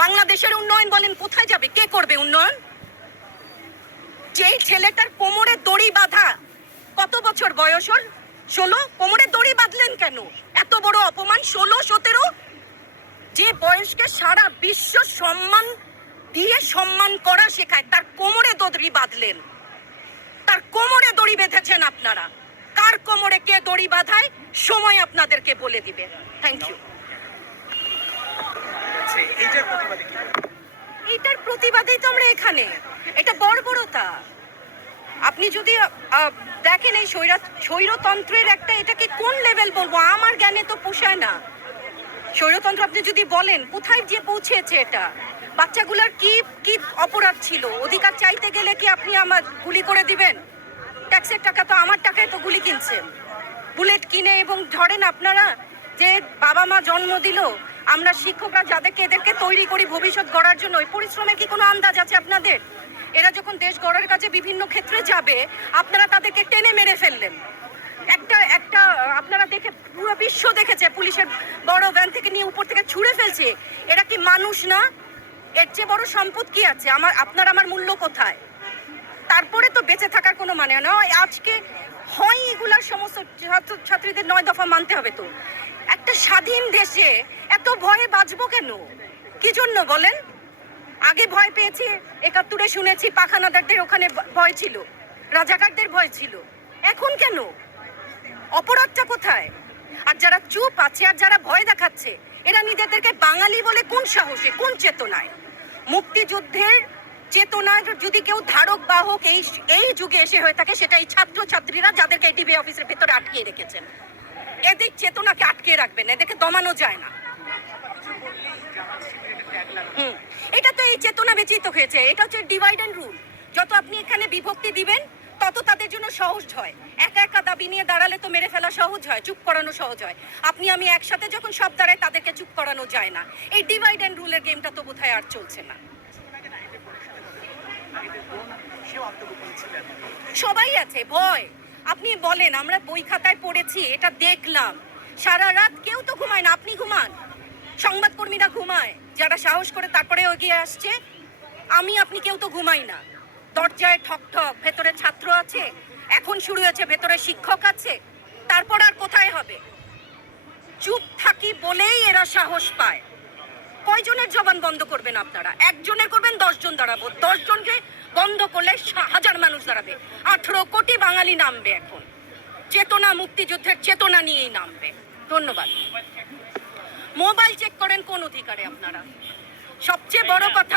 বাংলাদেশের উন্নয়ন বলেন কোথায় যাবে? কে করবে উন্নয়ন? যেই ছেলেটার কোমরে দড়ি বাঁধা, কত বছর বয়স ওর? 16। কোমরে দড়ি বাঁধলেন কেন? এত বড় অপমান। 16, 17, যে বয়সকে সারা বিশ্ব সম্মান দিয়ে সম্মান করা শেখায়, তার কোমরে দড়ি বাঁধলেন। তার কোমরে দড়ি বেঁধেছেন আপনারা। কার কোমরে কে দড়ি বাঁধায় সময় আপনাদেরকে বলে দিবে। Thank you. এইটার প্রতিবাদেই তো আমরা এখানে। এটা বর্বরতা। আপনি যদি দেখেন এই স্বৈরতন্ত্রের একটা, এটাকে কোন লেভেল বলবো, আমার জ্ঞানে তো পোষায় না। স্বৈরতন্ত্র আপনি যদি বলেন কোথায় যে পৌঁছেছে এটা, বাচ্চাগুলার কি কি অপরাধ ছিল? অধিকার চাইতে গেলে কি আপনি আমার গুলি করে দিবেন? ট্যাক্সের টাকা তো আমার টাকায় তো গুলি কিনছেন, বুলেট কিনে। এবং ধরেন আপনারা যে বাবা মা জন্ম দিল, আমরা শিক্ষকরা যাদেরকে এদেরকে তৈরি করি ভবিষ্যৎ গড়ার জন্য, ওই পরিশ্রমের কি কোনো আন্দাজ আছে আপনাদের? এরা যখন দেশ গড়ার কাজে বিভিন্ন ক্ষেত্রে যাবে, আপনারা তাদেরকে টেনে মেরে ফেললেন। একটা আপনারা দেখে, পুরো বিশ্ব দেখেছে, পুলিশের বড় ভ্যান থেকে নিয়ে উপর থেকে ছুঁড়ে ফেলছে। এরা কি মানুষ না? এর চেয়ে বড় সম্পদ কি আছে? আমার মূল্য কোথায়? তারপরে তো বেঁচে থাকার কোনো মানে নয়। আজকে হয় এগুলার সমস্ত ছাত্রীদের 9 দফা মানতে হবে। তো একটা স্বাধীন দেশে এত ভয়ে বাঁচবো কেন? কি জন্য বলেন? আগে ভয় পেয়েছি 71-এ, শুনেছি পাখানাদারদের ওখানে ভয় ছিল, রাজাকারদের ভয় ছিল। এখন কেন? অপরাধটা কোথায়? আর যারা চুপ আছে আর যারা ভয় দেখাচ্ছে, এরা নিজেদেরকে বাঙালি বলে কোন সাহসে, কোন চেতনায়? মুক্তিযুদ্ধের চেতনার যদি কেউ ধারক বাহক এই যুগে এসে হয়ে থাকে, সেটা এই ছাত্র ছাত্রীরা, যাদেরকে ডিবি অফিসের ভেতরে আটকে রেখেছেন। এদের চেতনাকে আটকে রাখবেন, এদেরকে দমানো যায় না। এটা তো এই চেতনা বেঁচেই তো হয়েছে। এটা হচ্ছে ডিভাইড অ্যান্ড রুল। যত আপনি এখানে বিভক্তি দিবেন, তত তাদের জন্য সহজ হয়। একা একা দাবি নিয়ে দাঁড়ালে তো মেরে ফেলা সহজ হয়, চুপ করানো সহজ হয়। আপনি আমি একসাথে যখন সব দাঁড়ায়, তাদেরকে চুপ করানো যায় না। এই ডিভাইড অ্যান্ড রুলের গেমটা তো বোধহয় আর চলছে না। সবাই আছে ভয়। আপনি বলেন, আমরা বই খাতায় পড়েছি, এটা দেখলাম, সারা রাত কেউ তো ঘুমায় না। আপনি ঘুমান, সংবাদকর্মীরা ঘুমায়, যারা সাহস করে তারপরে এগিয়ে আসছে। আপনি কেউ তো ঘুমাই না। দরজায় ঠক ঠক, ভেতরে ছাত্র আছে, এখন শুরু হয়েছে, ভেতরে শিক্ষক আছে। তারপর আর কোথায় হবে? চুপ থাকি বলেই এরা সাহস পায়। কয়জনের জবান বন্ধ করবেন আপনারা? একজনের করবেন, 10 জন দাঁড়াবো। 10 জনকে বন্ধ করলে 1000 মানুষ দাঁড়াবে। 18 কোটি বাঙালি নামবে এখন। চেতনা, মুক্তিযুদ্ধের চেতনা নিয়েই নামবে। ধন্যবাদ। মোবাইল চেক করেন কোন অধিকারে আপনারা? সবচেয়ে বড় কথা,